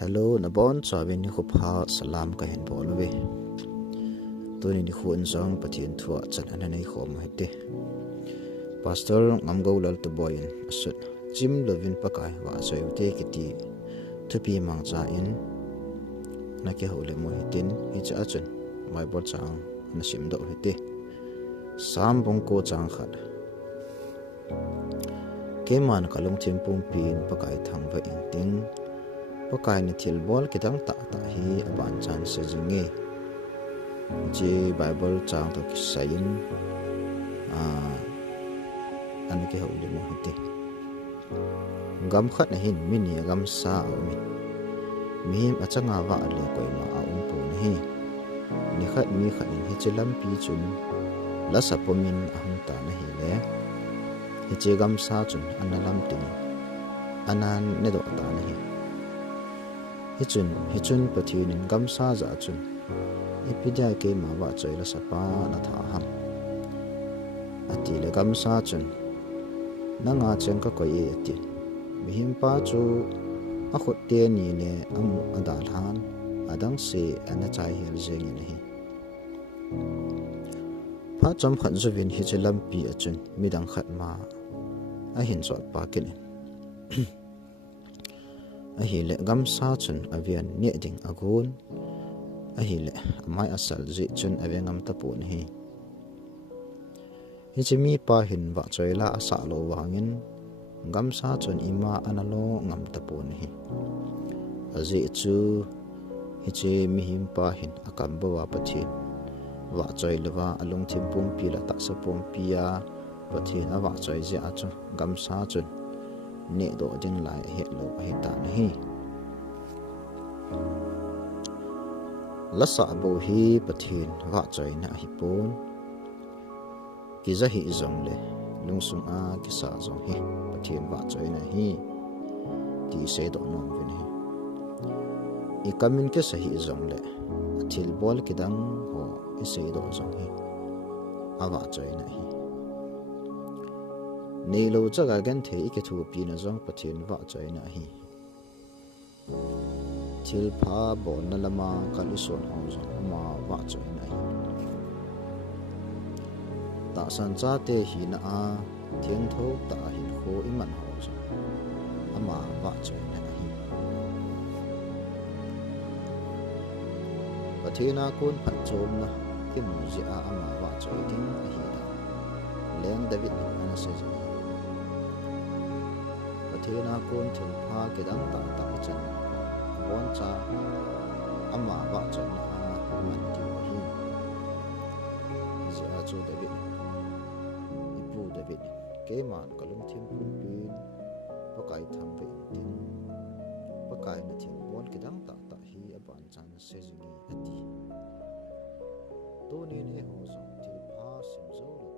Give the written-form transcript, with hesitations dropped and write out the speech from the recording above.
Hello na bon chawin ni khupha salam ka hen bol we tuni ni khun zong pathian thua chan ana nei khom hete pastor ngamgo lal to boyin asut jim lovin pakai wa choi te kiti thupi mang cha in na ke hole mo hitin hi cha chun mai bol chang na sim do hete sam bong ko chang khat ke man kalung thim pum pin pakai thang va ing ting pakai ni thil bol kitang ta hi aban chan se jinge je bible chang to kisain an ke hole mo hite gam khat na hin mini gam sa mi mihim achanga wa le koi ma a pu hi ni khat mi khat in hi chelam pi chun la sapomin ahum ta na hi le hi che gam sa chun analam tin anan ne do ta na hi hi chun pathin gam sa za chun ipidia ke ma wa choi la sapa na tha ham ati le gam sa chun na nga chen ka ko ye ti mihim pa chu a khot te ni le amu adal han adang se ana chai hel jeng ni hi pa cham khat zuvin hi chelam pi achun midang khat ma a hin zot pa ken a hi le gam sa chun avian ne ding agun a hi le mai asal ji chun avengam ta pun hi hi chimi pa hin wa choila asa lo wangin gam sa chun ima analo ngam ta pun hi azi chu hi che mi him pa hin akam bawa pathin wa choi lewa alung thim pum pi la ta sa pum pia pathin awa choi je achu gam sa chun ne do ding lai he lo he ta na hi la sa bo hi pathin wa choi na hi pun ki za hi zong le lung sung a ki sa zong hi pathin wa choi na hi ti se do nom vin hi i kamin ke sa hi zong le thil bol kidang ho i se do zong hi awa choi na hi nei lo chaga gan the ike thu pi na zong pathin wa choi na hi thil pha bon na lama kali son ho zong ma wa choi na hi ta san cha te hi na a thiang tho ta hi kho i man ho zong ama wa choi na hi pathina kun phat chom na ki mu ji a ama wa choi ding hi da leng david na se pathina kun thil pha ke dang ta ta chan bon cha ama wa choi na a man ti hi ji a chu david ipu david ke man kalung thim pum pin pakai thang ve tin pakai na thil bon ke dang ta ta hi aban chan se jingi ati to ni ne ho zong thil pha sim zo lo